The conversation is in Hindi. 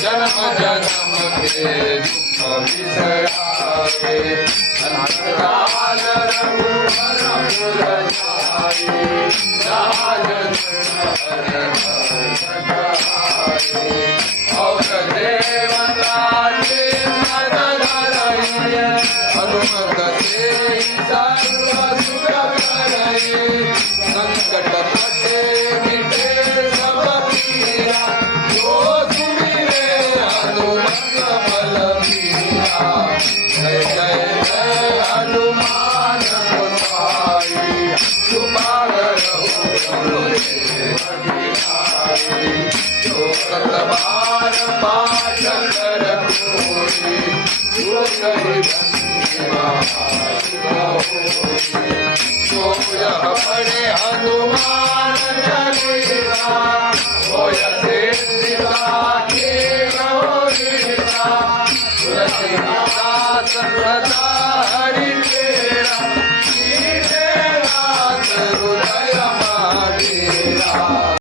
जन्म जन्म के दुख विसराए अनंतकाल रघुवर पुर जाए जहाँ और देवता हनुमत से सर्व सुख करे संकट कटे मिटे सब पीरा जो सुमिरे हनुमत बलबीरा जय जय जय हनुमान गोसाई कृपा करो जो सतबार पाठ कर कोई जो कही जो यह पढ़े हनुमान चालीसा होय सिद्धिदा के गौरीसा तुलसीदास सदा हरि